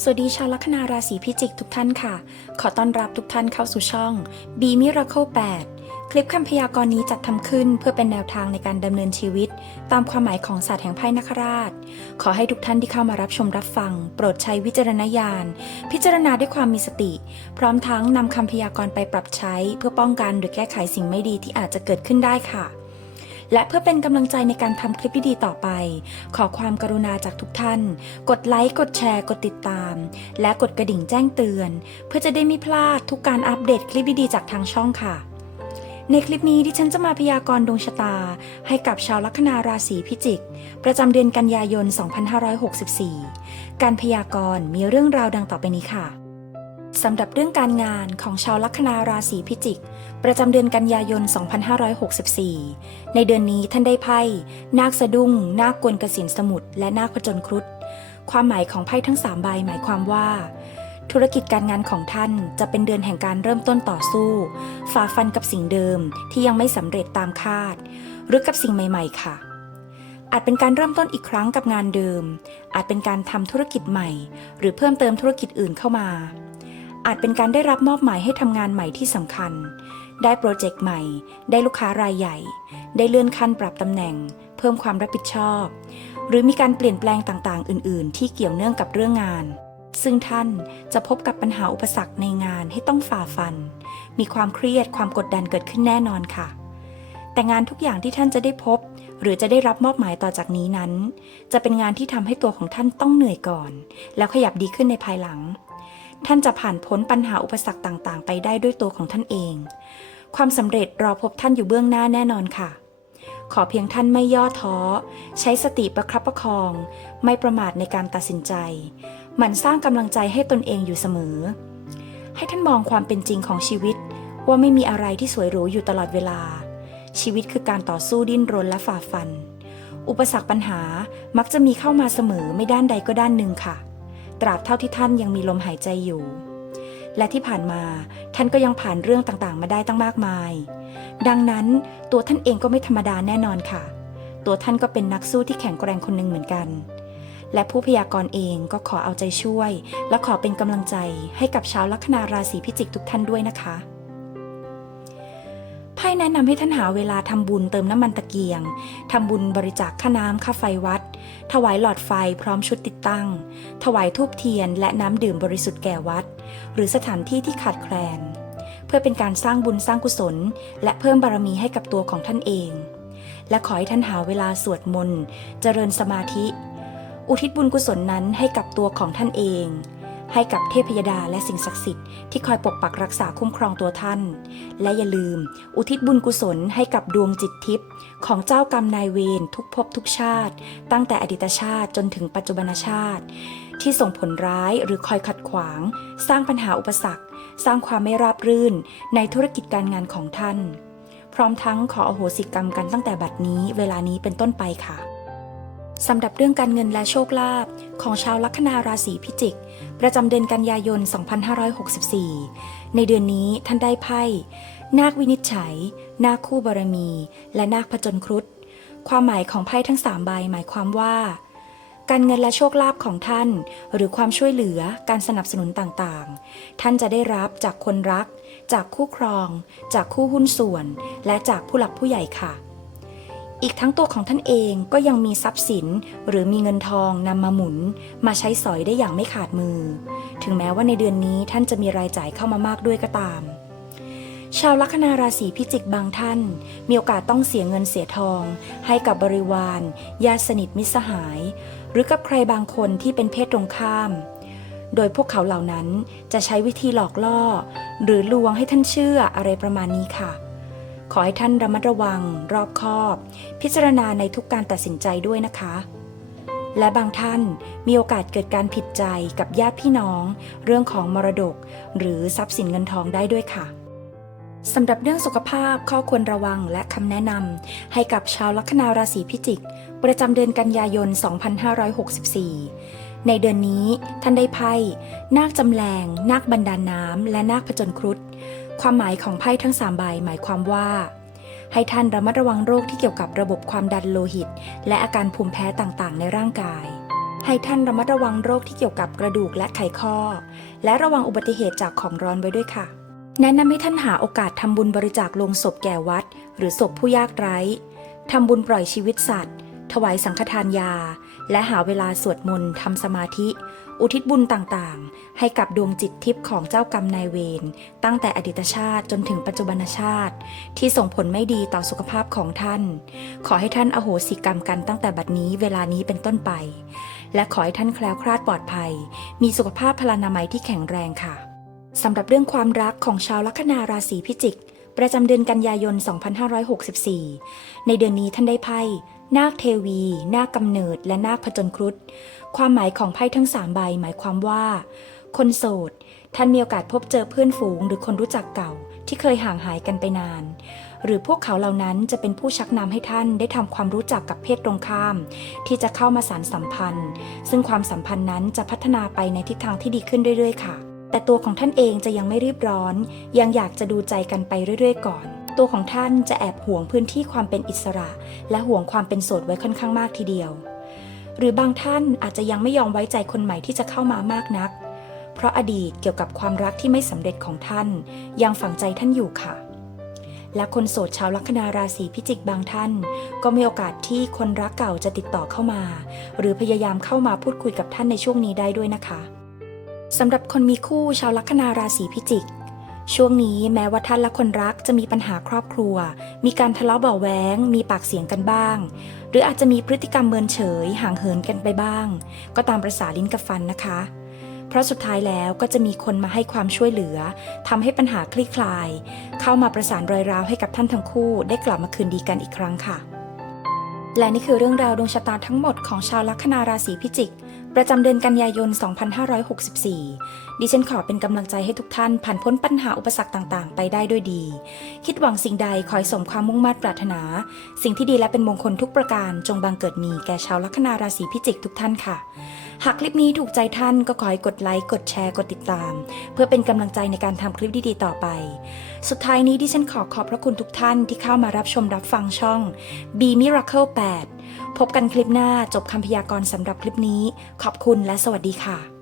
สวัสดีชาวลัคนาราศีพิจิกทุกท่านค่ะ ขอต้อนรับทุกท่านเข้าสู่ช่อง B Miracle 8 คลิปคำพยากรณ์นี้จัดทำขึ้นเพื่อเป็นแนวทางในการดำเนินชีวิต ตามความหมายของศาสตร์แห่งไพ่นคราช ขอให้ทุกท่านที่เข้ามารับชมรับฟัง โปรดใช้วิจารณญาณ พิจารณาด้วยความมีสติ พร้อมทั้งนำคำพยากรณ์ไปปรับใช้ เพื่อป้องกันหรือแก้ไขสิ่งไม่ดีที่อาจจะเกิดขึ้นได้ค่ะ และเพื่อเป็นกำลังใจในการทำคลิปดีๆต่อไป ขอความกรุณาจากทุกท่าน กดไลค์ กดแชร์ กดติดตาม และกดกระดิ่งแจ้งเตือน เพื่อจะได้ไม่พลาดทุกการอัปเดตคลิปดีๆจากทางช่องค่ะในคลิปนี้ดิฉันจะมาพยากรณ์ดวงชะตา ให้กับชาวลัคนาราศีพิจิก ประจำเดือนกันยายน 2564 การพยากรณ์มีเรื่องราวดังต่อไปนี้ค่ะ สำหรับเรื่องการงานของชาวลัคนาราศีพิจิก ประจำเดือนกันยายน 2564 ในเดือนนี้ท่านได้ไพ่ นาคสะดุ้ง นาคกวนกสินสมุทรและนาคผจญครุฑความหมายของไพ่ทั้ง 3 ใบหมายความว่า ธุรกิจการงานของท่านจะเป็นเดือนแห่งการเริ่มต้นต่อสู้ ฝ่าฟันกับสิ่งเดิมที่ยังไม่สำเร็จตามคาด หรือกับสิ่งใหม่ ๆ ค่ะอาจเป็นการเริ่มต้นอีกครั้งกับงานเดิม อาจเป็นการทำธุรกิจใหม่ หรือเพิ่มเติมธุรกิจอื่นเข้ามา อาจเป็นการได้รับมอบหมายให้ทำงานใหม่ที่สำคัญ ได้โปรเจกต์ใหม่ ได้ลูกค้ารายใหญ่ ได้เลื่อนขั้นปรับตำแหน่ง เพิ่มความรับผิดชอบ หรือมีการเปลี่ยนแปลงต่างๆ อื่น ๆ ที่เกี่ยวเนื่องกับเรื่องงาน ซึ่งท่านจะพบกับปัญหาอุปสรรคในงานให้ต้องฝ่าฟัน มีความเครียดความกดดันเกิดขึ้นแน่นอนค่ะ แต่งานทุกอย่างที่ท่านจะได้พบ หรือจะได้รับมอบหมายต่อจากนี้นั้น จะเป็นงานที่ทำให้ตัวของท่านต้องเหนื่อยก่อน แล้วขยับดีขึ้นในภายหลัง ท่านจะผ่านพ้นปัญหาอุปสรรคต่างๆ ไปได้ด้วยตัวของท่านเอง ความสำเร็จรอพบท่านอยู่เบื้องหน้าแน่นอนค่ะ ขอเพียงท่านไม่ย่อท้อ ใช้สติประครับประคอง ไม่ประมาทในการตัดสินใจ หมั่นสร้างกำลังใจให้ตนเองอยู่เสมอ ให้ท่านมองความเป็นจริงของชีวิต ว่าไม่มีอะไรที่สวยหรูอยู่ตลอดเวลา ชีวิตคือการต่อสู้ดิ้นรนและฝ่าฟัน อุปสรรคปัญหามักจะมีเข้ามาเสมอไม่ด้านใดก็ด้านหนึ่งค่ะ ราบเท่าที่ท่านยังมีลมหายใจอยู่ และที่ผ่านมาท่านก็ยังผ่านเรื่องต่างๆ มาได้ตั้งมากมาย ดังนั้นตัวท่านเองก็ไม่ธรรมดาแน่นอนค่ะ ตัวท่านก็เป็นนักสู้ที่แข็งแกร่งคนหนึ่งเหมือนกัน และผู้พยากรณ์เองก็ขอเอาใจช่วย และขอเป็นกำลังใจให้กับชาวลัคนาราศีพิจิกทุกท่านด้วยนะคะ พ่แนะนำให้ท่านหาเวลาทำบุญเติมน้ำมันตะเกียงทำบุญบริจาคค่าน้ำค่าไฟวัด ถวายหลอดไฟพร้อมชุดติดตั้ง ถวายทูบเทียนและน้ำดื่มบริสุทธิ์แก่วัด หรือสถานที่ที่ขาดแคลน เพื่อเป็นการสร้างบุญสร้างกุศล และเพิ่มบารมีให้กับตัวของท่านเอง และขอให้ท่านหาเวลาสวดมนต์เจริญสมาธิ อุทิศบุญกุศลนั้นให้กับตัวของท่านเอง ให้กับเทพยดาและสิ่งศักดิ์สิทธิ์ที่คอยปกปักรักษาคุ้มครองตัวท่าน และอย่าลืม อุทิศบุญกุศลให้กับดวงจิตทิพย์ของเจ้ากรรมนายเวรทุกภพทุกชาติ ตั้งแต่อดีตชาติจนถึงปัจจุบันชาติ ที่ส่งผลร้ายหรือคอยขัดขวาง สร้างปัญหาอุปสรรค สร้างความไม่ราบรื่นในธุรกิจการงานของท่าน พร้อมทั้งขออโหสิกรรมกันตั้งแต่บัดนี้เวลานี้เป็นต้นไปค่ะ สำหรับเรื่องการเงินและโชคลาภของชาวลัคนาราศีพิจิก ประจำเดือนกันยายน 2564 ในเดือนนี้ท่านได้ไพ่ นาควินิจฉัย นาคคู่บารมี และนาคผจญครุฑความหมายของไพ่ทั้งสามใบหมายความว่า การเงินและโชคลาภของท่าน หรือความช่วยเหลือการสนับสนุนต่างๆ ท่านจะได้รับจากคนรัก จากคู่ครอง จากคู่หุ้นส่วน และจากผู้หลักผู้ใหญ่ค่ะ อีกทั้งตัวของท่านเองก็ยังมีทรัพย์สิน หรือมีเงินทองนำมาหมุน มาใช้สอยได้อย่างไม่ขาดมือ ถึงแม้ว่าในเดือนนี้ท่านจะมีรายจ่ายเข้ามามากด้วยก็ตาม ชาวลัคนาราศีพิจิกบางท่าน มีโอกาสต้องเสียเงินเสียทอง ให้กับบริวาร ญาติสนิทมิตรสหาย หรือกับใครบางคนที่เป็นเพศตรงข้าม โดยพวกเขาเหล่านั้นจะใช้วิธีหลอกล่อ หรือลวงให้ท่านเชื่ออะไรประมาณนี้ค่ะ ขอให้ท่านระมัดระวัง รอบคอบ พิจารณาในทุกการตัดสินใจด้วยนะคะ และบางท่านมีโอกาสเกิดการผิดใจกับญาติพี่น้อง เรื่องของมรดก หรือทรัพย์สินเงินทองได้ด้วยค่ะสำหรับเรื่องสุขภาพข้อควรระวังและคำแนะนำให้กับชาวลัคนาราศีพิจิก ประจำเดือนกันยายน 2564 ในเดือนนี้ท่านได้ไพ่นาคจำแรง นาคบันดาลน้ำและนาคผจญครุฑ ความหมายของไพ่ทั้งสามใบหมายความว่า ให้ท่านระมัดระวังโรคที่เกี่ยวกับระบบความดันโลหิต และอาการภูมิแพ้ต่างๆ ในร่างกาย ให้ท่านระมัดระวังโรคที่เกี่ยวกับกระดูกและไขข้อ และระวังอุบัติเหตุจากของร้อนไว้ด้วยค่ะ แนะนำให้ท่านหาโอกาสทำบุญบริจาคลงศพแก่วัด หรือศพผู้ยากไร้ทำบุญปล่อยชีวิตสัตว์ ถวายสังฆทานยา และหาเวลาสวดมนต์ทำสมาธิ อุทิศบุญต่างๆ ให้กับดวงจิตทิพย์ของเจ้ากรรมนายเวรตั้งแต่อดีตชาติจนถึงปัจจุบันชาติ ที่ส่งผลไม่ดีต่อสุขภาพของท่าน ขอให้ท่านอโหสิกรรมกันตั้งแต่บัดนี้เวลานี้เป็นต้นไป และขอให้ท่านแคล้วคลาดปลอดภัย มีสุขภาพพลานามัยที่แข็งแรงค่ะสำหรับเรื่องความรักของชาวลัคนาราศีพิจิกประจำเดือนกันยายน 2564 ในเดือนนี้ท่านได้ไพ่ นาคเทวี นาคกำเนิด และนาคผจญครุฑ ความหมายของไพ่ทั้งสามใบหมายความว่า คนโสด ท่านมีโอกาสพบเจอเพื่อนฝูง หรือคนรู้จักเก่า ที่เคยห่างหายกันไปนาน หรือพวกเขาเหล่านั้นจะเป็นผู้ชักนำให้ท่านได้ทำความรู้จักกับเพศตรงข้าม ที่จะเข้ามาสานสัมพันธ์ ซึ่งความสัมพันธ์นั้นจะพัฒนาไปในทิศทางที่ดีขึ้นเรื่อย ๆ ค่ะ แต่ตัวของท่านเองจะยังไม่รีบร้อน ยังอยากจะดูใจกันไปเรื่อย ๆ ก่อน ตัวของท่านจะแอบห่วงพื้นที่ความเป็นอิสระ และห่วงความเป็นโสดไว้ค่อนข้างมากทีเดียว หรือบางท่านอาจจะยังไม่ยอมไว้ใจคนใหม่ที่จะเข้ามามากนัก เพราะอดีตเกี่ยวกับความรักที่ไม่สำเร็จของท่าน ยังฝังใจท่านอยู่ค่ะ และคนโสดชาวลัคนาราศีพิจิกบางท่าน ก็มีโอกาสที่คนรักเก่าจะติดต่อเข้ามา หรือพยายามเข้ามาพูดคุยกับท่านในช่วงนี้ได้ด้วยนะคะสำหรับคนมีคู่ชาวลัคนาราศีพิจิก ช่วงนี้แม้ว่าท่านและคนรักจะมีปัญหาครอบครัว มีการทะเลาะเบาะแว้ง มีปากเสียงกันบ้าง หรืออาจจะมีพฤติกรรมเมินเฉย ห่างเหินกันไปบ้าง ก็ตามประษาลิ้นกับฟันนะคะ เพราะสุดท้ายแล้วก็จะมีคนมาให้ความช่วยเหลือทำให้ปัญหาคลี่คลาย เข้ามาประสานรอยร้าวให้กับท่านทั้งคู่ได้กลับมาคืนดีกันอีกครั้งค่ะ และนี่คือเรื่องราวดวงชะตาทั้งหมดของชาวลัคนาราศีพิจิก ประจำเดือนกันยายน 2564 ดิฉันขอเป็นกำลังใจให้ทุกท่านผ่านพ้นปัญหาอุปสรรคต่างๆ ไปได้ด้วยดี คิดหวังสิ่งใดขอให้สมความมุ่งมั่นปรารถนา สิ่งที่ดีและเป็นมงคลทุกประการจงบังเกิดมีแก่ชาวลัคนาราศีพิจิกทุกท่านค่ะ หากคลิปนี้ถูกใจท่านก็ขอให้กดไลค์ กดแชร์ กดติดตาม เพื่อเป็นกำลังใจในการทำคลิปดีๆต่อไป สุดท้ายนี้ดิฉันขอขอบพระคุณทุกท่านที่เข้ามารับชมรับฟังช่อง B Miracle 8 พบกันคลิปหน้าจบคำพยากรณ์สำหรับคลิปนี้ ขอบคุณและสวัสดีค่ะ